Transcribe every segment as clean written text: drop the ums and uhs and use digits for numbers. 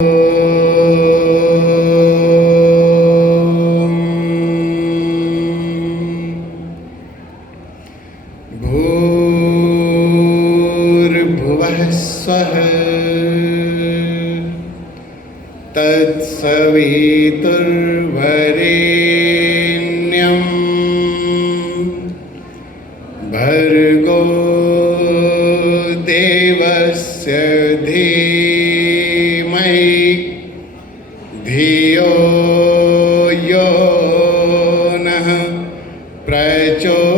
भूर्भुवः स्वः तत्सवितुर्वरेण्यं भर्गो देवस्य धीमहि धियो यो नः प्रचोदयात्।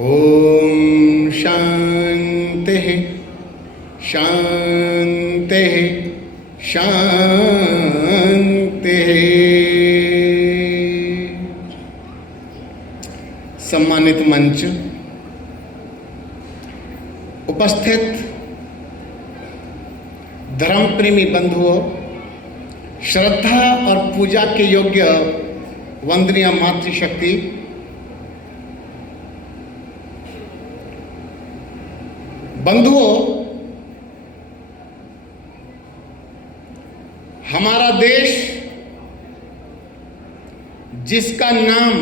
ॐ शान्तिः शान्तिः शान्तिः। सम्मानित मंच, उपस्थित धर्म प्रेमी बंधुओं, श्रद्धा और पूजा के योग्य वंदनीय मातृशक्ति, बंधुओं, हमारा देश जिसका नाम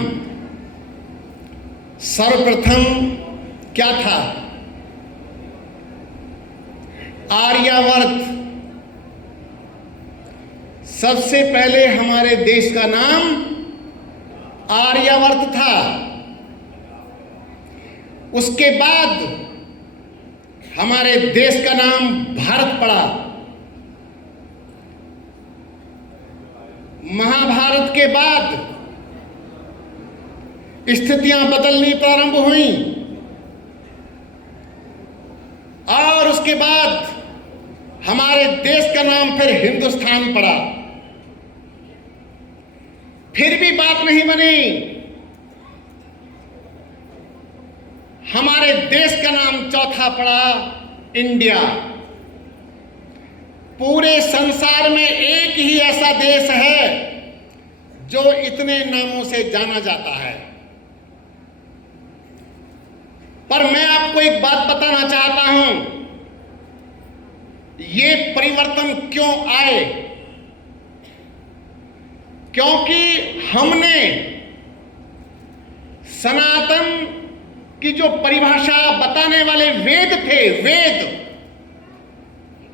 सर्वप्रथम क्या था? आर्यावर्त। सबसे पहले हमारे देश का नाम आर्यावर्त था। उसके बाद हमारे देश का नाम भारत पड़ा। महाभारत के बाद स्थितियां बदलनी प्रारंभ हुई और उसके बाद हमारे देश का नाम फिर हिंदुस्तान पड़ा। फिर भी बात नहीं बनी। हमारे देश का नाम चौथा पड़ा इंडिया। पूरे संसार में एक ही ऐसा देश है जो इतने नामों से जाना जाता है। पर मैं आपको एक बात बताना चाहता हूं, ये परिवर्तन क्यों आए? क्योंकि हमने सनातन की जो परिभाषा बताने वाले वेद थे, वेद,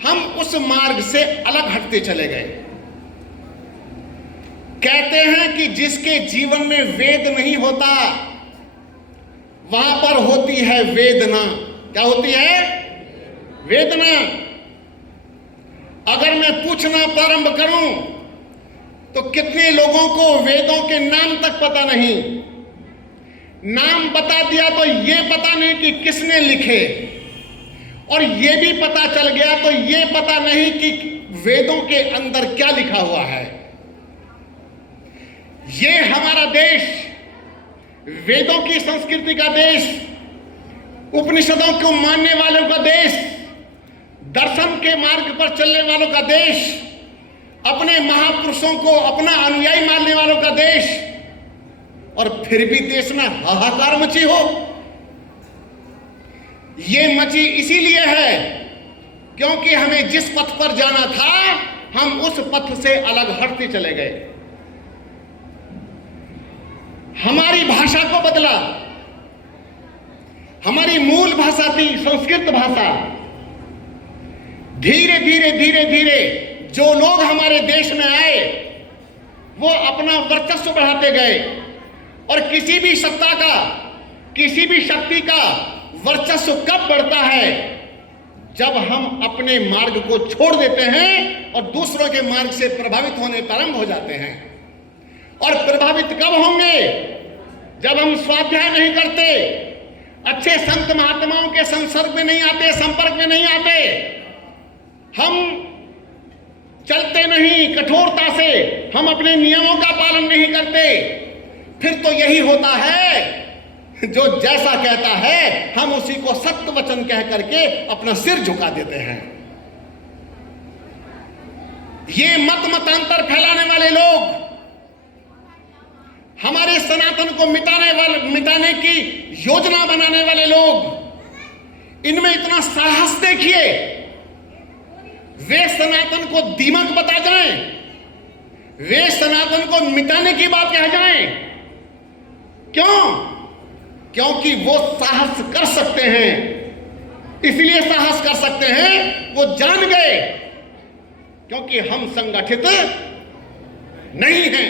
हम उस मार्ग से अलग हटते चले गए। कहते हैं कि जिसके जीवन में वेद नहीं होता वहां पर होती है वेदना। क्या होती है? वेदना। अगर मैं पूछना प्रारंभ करूं तो कितने लोगों को वेदों के नाम तक पता नहीं। नाम बता दिया तो ये पता नहीं कि किसने लिखे, और ये भी पता चल गया तो ये पता नहीं कि वेदों के अंदर क्या लिखा हुआ है। ये हमारा देश वेदों की संस्कृति का देश, उपनिषदों को मानने वालों का देश, दर्शन के मार्ग पर चलने वालों का देश, अपने महापुरुषों को अपना अनुयायी मानने वालों का देश, और फिर भी देश में हाहाकार मची हो। ये मची इसीलिए है क्योंकि हमें जिस पथ पर जाना था हम उस पथ से अलग हटते चले गए। हमारी भाषा को बदला। हमारी मूल भाषा थी संस्कृत भाषा। धीरे धीरे धीरे धीरे जो लोग हमारे देश में आए वो अपना वर्चस्व बढ़ाते गए, और किसी भी सत्ता का, किसी भी शक्ति का वर्चस्व कब बढ़ता है? जब हम अपने मार्ग को छोड़ देते हैं और दूसरों के मार्ग से प्रभावित होने प्रारंभ हो जाते हैं। और प्रभावित कब होंगे? जब हम स्वाध्याय नहीं करते, अच्छे संत महात्माओं के संसर्ग में नहीं आते, संपर्क में नहीं आते, हम चलते नहीं कठोरता से, हम अपने नियमों का पालन नहीं करते, फिर तो यही होता है जो जैसा कहता है हम उसी को सत्य वचन कह करके अपना सिर झुका देते हैं। ये मतांतर फैलाने वाले लोग, हमारे सनातन को मिटाने की योजना बनाने वाले लोग, इनमें इतना साहस देखिए। वे सनातन को दीमक बता जाएं, वे सनातन को मिटाने की बात कह जाएं। क्यों? क्योंकि वो साहस कर सकते हैं। इसलिए साहस कर सकते हैं, वो जान गए क्योंकि हम संगठित नहीं हैं।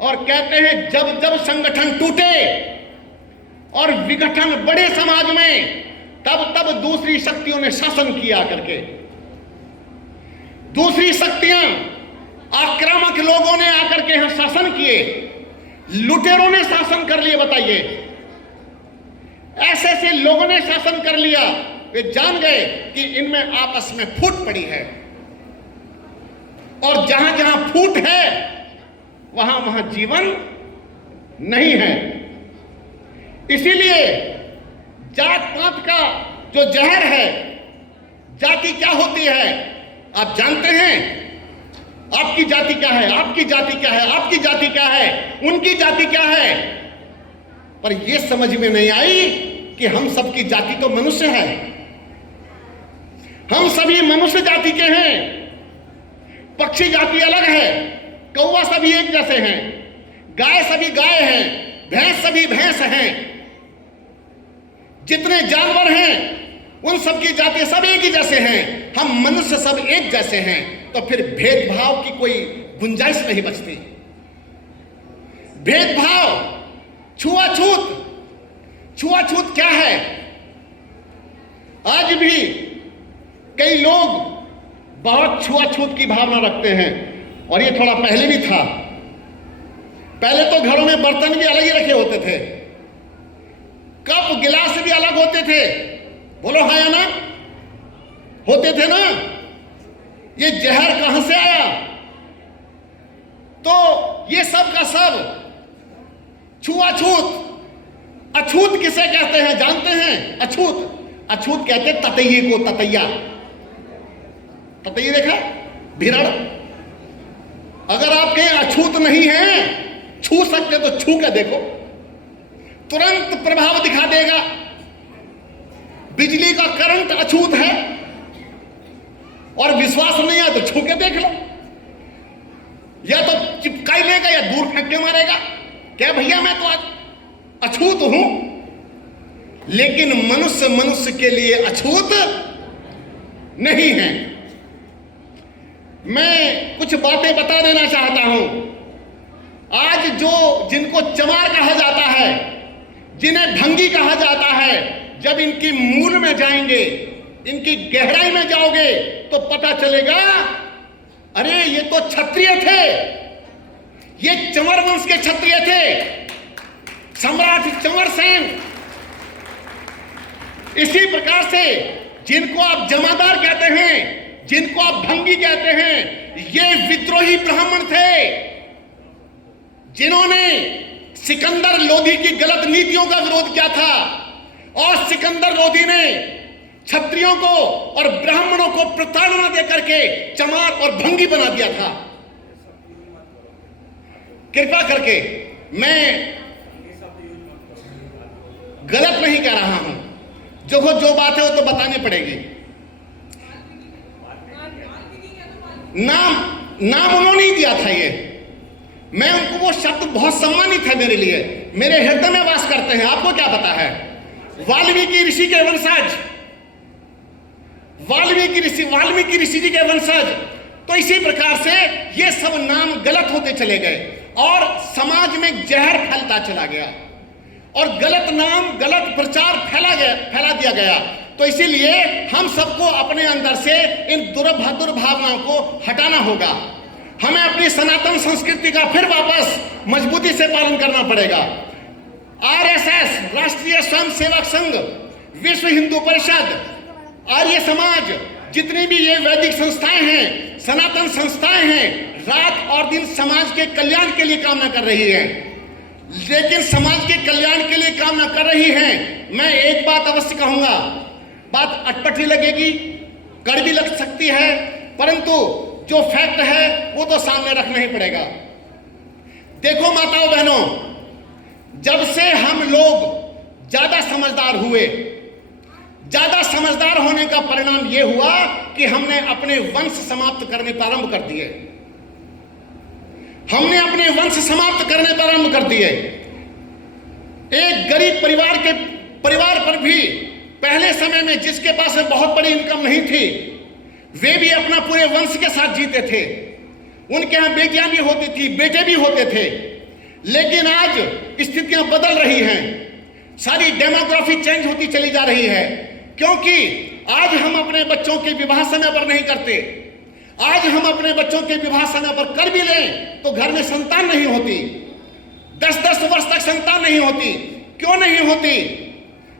और कहते हैं जब जब संगठन टूटे और विघटन बढ़े समाज में, तब तब दूसरी शक्तियों ने शासन किया करके। दूसरी शक्तियां, आक्रामक लोगों ने आकर के यहां शासन किए, लुटेरों ने शासन कर लिए। बताइए, ऐसे ऐसे लोगों ने शासन कर लिया। वे जान गए कि इनमें आपस में फूट पड़ी है, और जहां जहां फूट है वहां वहां जीवन नहीं है। इसीलिए जात पात का जो जहर है, जाति क्या होती है आप जानते हैं? आपकी जाति क्या है, आपकी जाति क्या है, आपकी जाति क्या है, उनकी जाति क्या है। पर यह समझ में नहीं आई कि हम सबकी जाति तो मनुष्य है। हम सभी मनुष्य जाति के हैं। पक्षी जाति अलग है, कौवा सभी एक जैसे हैं, गाय सभी गाय हैं, भैंस सभी भैंस हैं। जितने जानवर हैं उन सबकी जाति सब एक ही जैसे हैं। हम मनुष्य सब एक जैसे हैं। तो फिर भेदभाव की कोई गुंजाइश नहीं बचती। भेदभाव, छुआछूत, छुआछूत क्या है? आज भी कई लोग बहुत छुआछूत की भावना रखते हैं, और ये थोड़ा पहले भी था। पहले तो घरों में बर्तन भी अलग ही रखे होते थे, कप गिलास भी अलग होते थे। बोलो हाँ या ना? होते थे ना? ये जहर कहां से आया? तो ये सब का सब छुआछूत। अछूत किसे कहते हैं जानते हैं? अछूत, अछूत कहते ततैये को। ततैया, ततैया देखा? भिरड़। अगर आप कहीं अछूत नहीं है, छू सकते तो छू के देखो, तुरंत प्रभाव दिखा देगा। बिजली का करंट अछूत है, और विश्वास नहीं है तो छू के देख लो। या तो चिपका ही लेगा या दूर फेंक के मारेगा। क्या भैया मैं तो आज अछूत हूं। लेकिन मनुष्य मनुष्य के लिए अछूत नहीं है। मैं कुछ बातें बता देना चाहता हूं। आज जिनको चमार कहा जाता है, जिन्हें भंगी कहा जाता है, जब इनकी मूल में जाएंगे, इनकी गहराई में जाओगे तो पता चलेगा, अरे ये तो क्षत्रिय थे, ये चंवर वंश के क्षत्रिय थे, सम्राट चंवर सेन। इसी प्रकार से जिनको आप जमादार कहते हैं, जिनको आप भंगी कहते हैं, ये विद्रोही ब्राह्मण थे, जिन्होंने सिकंदर लोधी की गलत नीतियों का विरोध किया था। और सिकंदर लोधी ने क्षत्रियों को और ब्राह्मणों को प्रताड़ना देकर के चमार और भंगी बना दिया था। कृपा करके, मैं गलत नहीं कह रहा हूं, जो बात है वो तो बतानी पड़ेगी। नाम उन्होंने ही दिया था। ये मैं उनको, वो शब्द बहुत सम्मानित है मेरे लिए, मेरे हृदय में वास करते हैं। आपको क्या पता है? वाल्मीकि ऋषि के वंशज, वाल्मीकि ऋषि जी के वंशज। तो इसी प्रकार से ये सब नाम गलत होते चले गए और समाज में जहर फैलता चला गया, और गलत नाम, गलत प्रचार फैला दिया गया। तो इसीलिए हम सबको अपने अंदर से इन दुर्भावनाओं को हटाना होगा। हमें अपनी सनातन संस्कृति का फिर वापस मजबूती से पालन करना पड़ेगा। आरएसएस, राष्ट्रीय स्वयंसेवक संघ, विश्व हिंदू परिषद, आर्य समाज, जितनी भी ये वैदिक संस्थाएं हैं, सनातन संस्थाएं हैं, रात और दिन समाज के कल्याण के लिए कामना कर रही है। लेकिन समाज के कल्याण के लिए कामना कर रही हैं। मैं एक बात अवश्य कहूंगा, बात अटपटी लगेगी, कड़वी लग सकती है, परंतु जो फैक्ट है वो तो सामने रखना ही पड़ेगा। देखो माताओं बहनों, जब से हम लोग ज्यादा समझदार हुए, ज्यादा समझदार होने का परिणाम यह हुआ कि हमने अपने वंश समाप्त करने प्रारंभ कर दिए। हमने अपने वंश समाप्त करने प्रारंभ कर दिए। एक गरीब परिवार पर भी पहले समय में जिसके पास बहुत बड़ी इनकम नहीं थी, वे भी अपना पूरे वंश के साथ जीते थे। उनके यहां बेटियां भी होती थी, बेटे भी होते थे। लेकिन आज स्थितियां बदल रही हैं, सारी डेमोग्राफी चेंज होती चली जा रही है, क्योंकि आज हम अपने बच्चों के विवाह समय पर नहीं करते। आज हम अपने बच्चों के विवाह समय पर कर भी लें तो घर में संतान नहीं होती, 10-10 वर्ष तक संतान नहीं होती। क्यों नहीं होती?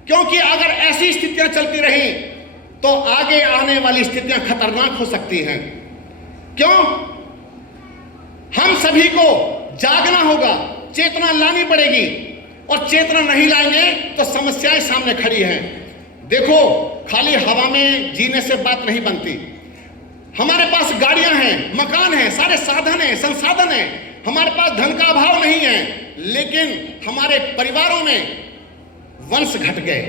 क्योंकि अगर ऐसी स्थितियां चलती रही तो आगे आने वाली स्थितियां खतरनाक हो सकती हैं। क्यों? हम सभी को जागना होगा, चेतना लानी पड़ेगी, और चेतना नहीं लाएंगे तो समस्याएं सामने खड़ी हैं। देखो, खाली हवा में जीने से बात नहीं बनती। हमारे पास गाड़ियां हैं, मकान हैं, सारे साधन हैं, संसाधन हैं, हमारे पास धन का अभाव नहीं है, लेकिन हमारे परिवारों में वंश घट गए।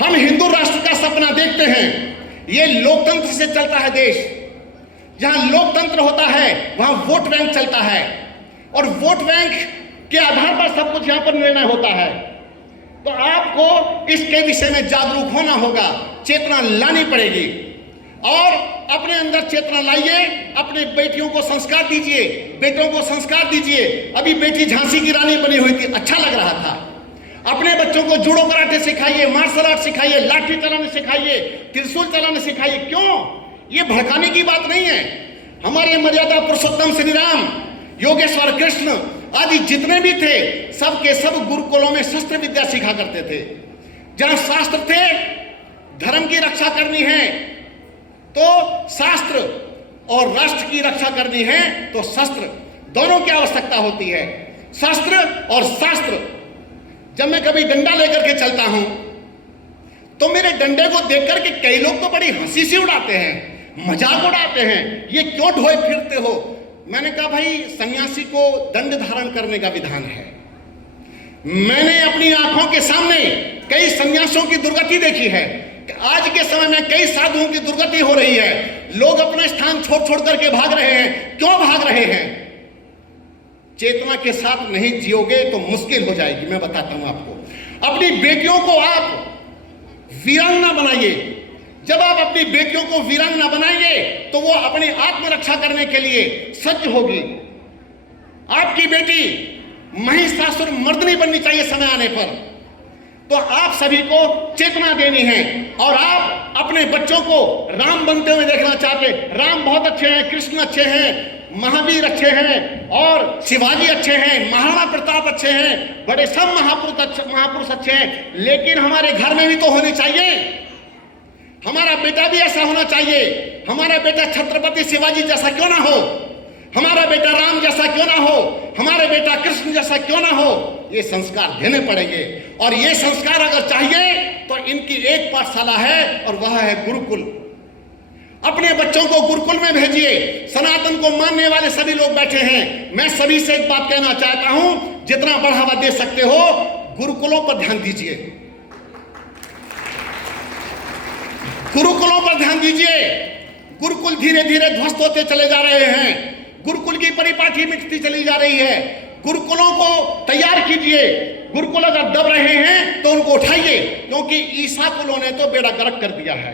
हम हिंदू राष्ट्र का सपना देखते हैं। ये लोकतंत्र से चलता है देश। जहां लोकतंत्र होता है वहां वोट बैंक चलता है, और वोट बैंक के आधार पर सब कुछ यहां पर निर्णय होता है। तो आपको इसके विषय में जागरूक होना होगा, चेतना लानी पड़ेगी, और अपने अंदर चेतना लाइए। अपने बेटियों को संस्कार दीजिए, बेटों को संस्कार दीजिए। अभी बेटी झांसी की रानी बनी हुई थी, अच्छा लग रहा था। अपने बच्चों को जूडो कराटे सिखाइए, मार्शल आर्ट सिखाइए, लाठी चलाने सिखाइए, त्रिशूल चलाने सिखाइए। क्यों? ये भड़काने की बात नहीं है। हमारे मर्यादा पुरुषोत्तम श्री राम, योगेश्वर कृष्ण आदि जितने भी थे, सब के सब गुरुकुलों में शस्त्र विद्या सिखा करते थे। जहां शास्त्र थे, धर्म की रक्षा करनी है तो शास्त्र, और राष्ट्र की रक्षा करनी है तो शस्त्र, दोनों की आवश्यकता होती है, शस्त्र और शास्त्र। जब मैं कभी डंडा लेकर के चलता हूं तो मेरे डंडे को देख करके कई लोग तो बड़ी हंसी से उड़ाते हैं, मजाक उड़ाते हैं, ये क्यों ढोए फिरते हो? मैंने कहा, भाई सन्यासी को दंड धारण करने का विधान है। मैंने अपनी आंखों के सामने कई सन्यासियों की दुर्गति देखी है। आज के समय में कई साधुओं की दुर्गति हो रही है। लोग अपने स्थान छोड़ करके भाग रहे हैं। क्यों भाग रहे हैं? चेतना के साथ नहीं जियोगे तो मुश्किल हो जाएगी। मैं बताता हूं आपको। अपनी बेटियों को आप वीरांगना बनाइए। जब आप अपनी बेटियों को वीरांगना बनाएंगे तो वो अपनी आत्मरक्षा करने के लिए सज्ज होगी। आपकी बेटी महिषासुर मर्दनी बननी चाहिए समय आने पर। तो आप सभी को चेतना देनी है, और आप अपने बच्चों को राम बनते हुए देखना चाहते। राम बहुत अच्छे हैं, कृष्ण अच्छे हैं, महावीर अच्छे हैं, और शिवाजी अच्छे हैं, महाराणा प्रताप अच्छे हैं, बड़े सब महापुरुष अच्छे हैं। लेकिन हमारे घर में भी तो होने चाहिए। हमारा बेटा भी ऐसा होना चाहिए। हमारा बेटा छत्रपति शिवाजी जैसा क्यों ना हो, हमारा बेटा राम जैसा क्यों ना हो, हमारा बेटा कृष्ण जैसा क्यों ना हो। ये संस्कार देने पड़ेंगे, और ये संस्कार अगर चाहिए तो इनकी एक पाठशाला है, और वह है गुरुकुल। अपने बच्चों को गुरुकुल में भेजिए। सनातन को मानने वाले सभी लोग बैठे हैं। मैं सभी से एक बात कहना चाहता हूं, जितना बढ़ावा दे सकते हो गुरुकुलों पर ध्यान दीजिए, गुरुकुलों पर ध्यान दीजिए। गुरुकुल धीरे धीरे ध्वस्त होते चले जा रहे हैं। गुरुकुल की परिपाटी मिटती चली जा रही है। गुरुकुलों को तैयार कीजिए। गुरुकुल अगर दब रहे हैं तो उनको उठाइए, क्योंकि ईसा कुलों ने तो बेड़ा गर्क कर दिया है।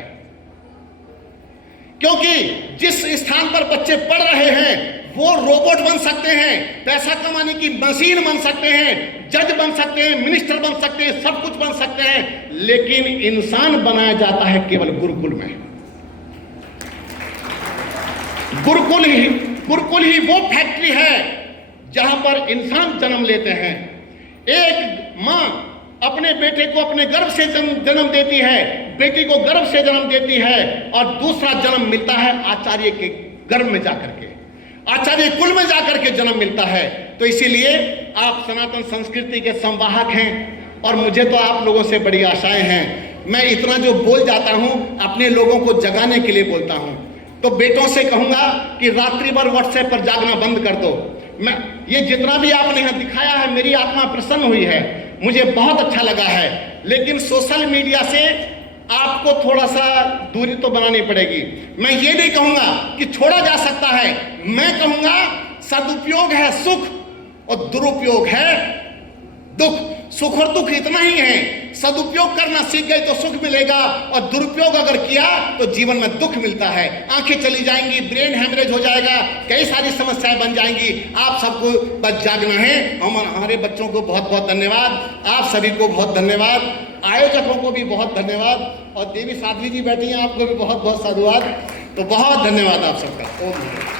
क्योंकि जिस स्थान पर बच्चे पढ़ रहे हैं वो रोबोट बन सकते हैं, पैसा कमाने की मशीन बन सकते हैं, जज बन सकते हैं, मिनिस्टर बन सकते हैं, सब कुछ बन सकते हैं, लेकिन इंसान बनाया जाता है केवल गुरुकुल में। गुरुकुल ही वो फैक्ट्री है जहां पर इंसान जन्म लेते हैं। एक मां अपने बेटे को अपने गर्भ से जन्म देती है, बेटी को गर्भ से जन्म देती है, और दूसरा जन्म मिलता है आचार्य के गर्भ में जाकर के, आचार्य कुल में जाकर के जन्म मिलता है। तो इसीलिए आप सनातन संस्कृति के संवाहक हैं, और मुझे तो आप लोगों से बड़ी आशाएं हैं। मैं इतना जो बोल जाता हूं अपने लोगों को जगाने के लिए बोलता हूं। तो बेटों से कहूंगा कि रात्रि भर व्हाट्सएप पर जागना बंद कर दो। मैं ये जितना भी आपने यहाँ दिखाया है, मेरी आत्मा प्रसन्न हुई है, मुझे बहुत अच्छा लगा है। लेकिन सोशल मीडिया से आपको थोड़ा सा दूरी तो बनानी पड़ेगी। मैं ये नहीं कहूंगा कि छोड़ा जा सकता है, मैं कहूंगा सदुपयोग है सुख और दुरुपयोग है दुख। सुख और दुख इतना ही है, सदुपयोग करना सीख गए तो सुख मिलेगा, और दुरुपयोग अगर किया तो जीवन में दुख मिलता है। आंखें चली जाएंगी, ब्रेन हैमरेज हो जाएगा, कई सारी समस्याएं बन जाएंगी। आप सबको बस जागना है। हमारे बच्चों को बहुत बहुत धन्यवाद, आप सभी को बहुत धन्यवाद, आयोजकों को भी बहुत धन्यवाद, और देवी साध्वी जी बैठी हैं, आपको भी बहुत बहुत साधुवाद। तो बहुत धन्यवाद आप सबका। ओम।